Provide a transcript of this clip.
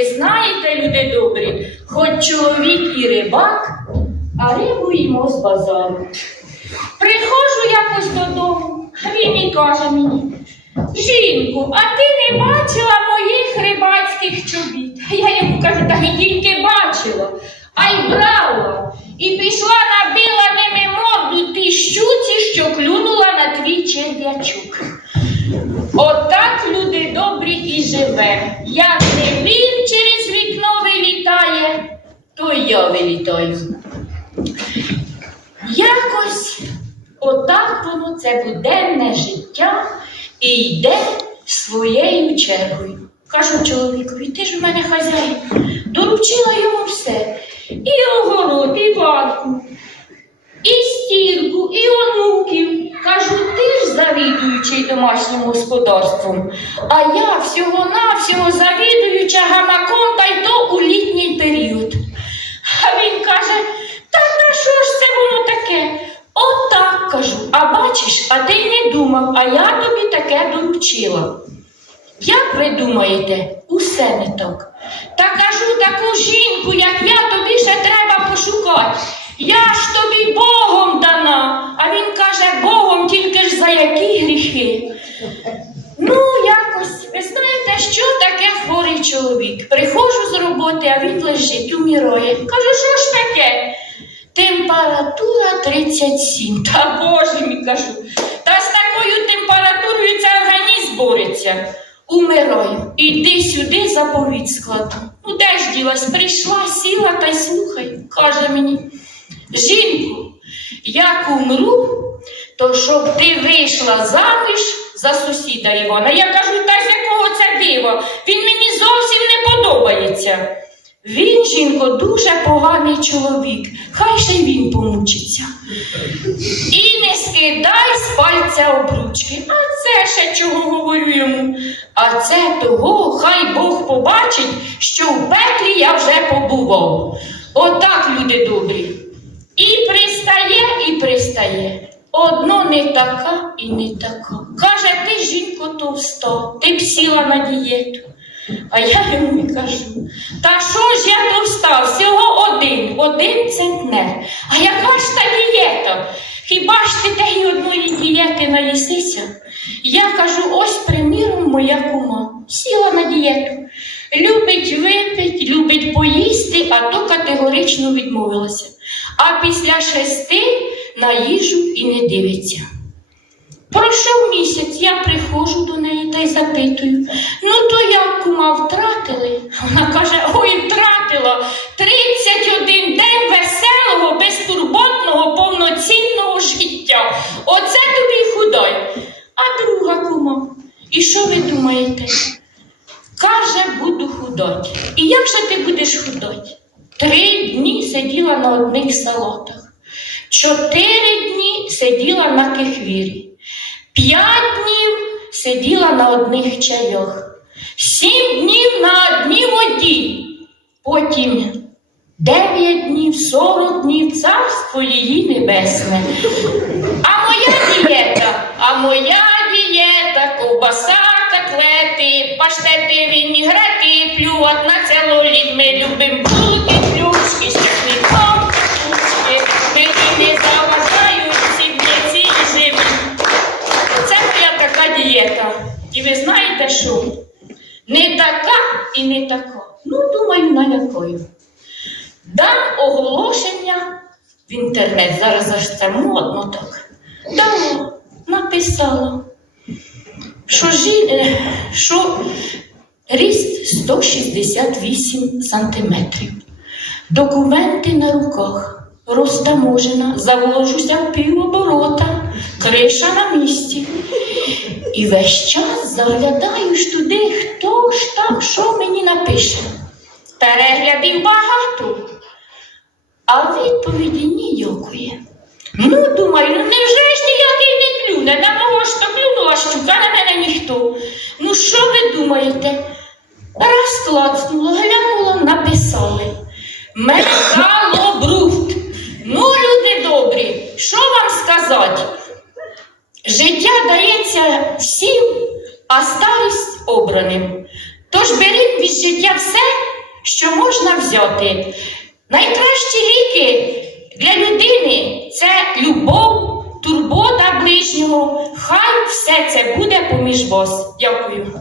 Я, ви знаєте, люди добрі, хоч чоловік і рибак, а рибу їмо з базару. Приходжу якось додому, він і каже мені, жінку, а ти не бачила моїх рибацьких чобіт? Я йому кажу, та не тільки бачила, а й брала. І пішла набила ними морду тій щуці, що клюнула на твій черв'ячок. Отак люди добрі і живе. Як вилітаю. Якось отак воно це буденне життя і йде своєю чергою. Кажу чоловікові, ти ж у мене хазяїн, доручила йому все. І огород, і ватку, і стірку, і онуків. Кажу, ти ж завідуючий домашнім господарством, а я всього-навсього завідуюча гамаком та й то у літній період. А він каже, та на що ж це воно таке? Отак кажу, а бачиш, а ти й не думав, а я тобі доручила. Як ви думаєте, усе не так. Та кажу таку жінку, як я, тобі ще треба пошукати. Я ж тобі Богом дана. А він каже, Богом тільки ж за які гріхи. Ну, якось, ви знаєте, що таке хворий чоловік? Приходжу з роботи, а він лежить, умирає. Кажу, що ж таке? Температура 37. Та Боже мій кажу. Бореться. Умираю. Іди сюди заповідь складу. Ну де ж ділась? Прийшла, сіла та й слухай. Каже мені, жінку, як умру, то щоб ти вийшла заміж за сусіда Івана. Я кажу, та з якого це дива? Він мені зовсім не подобається. Він, жінко, дуже поганий чоловік. Хай ще й він помучиться. І не скидай з пальця обручки. А це ще чого говорю йому. А це того, хай Бог побачить, що в пеклі я вже побував. Отак, люди добрі. І пристає, і пристає. Одно не така і не така. Каже, ти, жінко, товста, ти б сіла на дієту. А я йому і кажу, та що ж я товста, всього один, один центнер. А яка ж та дієта? Хіба ж ти теї одної дієти наїсися? Я кажу, ось, приміром, моя кума, сіла на дієту. Любить випить, любить поїсти, а то категорично відмовилася. А після шести на їжу і не дивиться. Пройшов місяць, я приходжу до неї та й запитую. Ну то як кума втратили? Вона каже: ой, втратила 31 день веселого, безтурботного, повноцінного життя. Оце тобі й худай. А друга кума. І що ви думаєте? Каже, буду худать. І як же ти будеш худать? Три дні сиділа на одних салатах, чотири дні сиділа на кихвірі. П'ять днів сиділа на одних чайох, сім днів на одній воді, потім дев'ять днів, сорок днів царство її небесне. А на целуліт. Ми любим булки, плюшки, з часником, плюшки. Мені не заважають сібниці і живі. Це моя така дієта. І ви знаєте що? Не така і не така. Ну, думаю, налякою. Дам оголошення в інтернет. Зараз аж це модно так. Дала, написала, що, жі... е, що ріст 168 сантиметрів. Документи на руках. Розтаможена, заволожуся в півоборота, криша на місці. І весь час заглядаю ж туди, хто ж там, що мені напише. Переглядів багато, а відповіді ніякої. Ну, думаю, невже ж ніякий не клюне? На мого ж то клюнула щука, на мене ніхто. Ну, що ви думаєте? Раз клацнула, глянула, написали. Металобруфт. Ну, люди добрі, що вам сказати? Життя дається всім, а старість обраним. Тож беріть від життя все, що можна взяти. Найкращі ліки для людини це любов, турбота ближнього. Хай все це буде поміж вас. Дякую.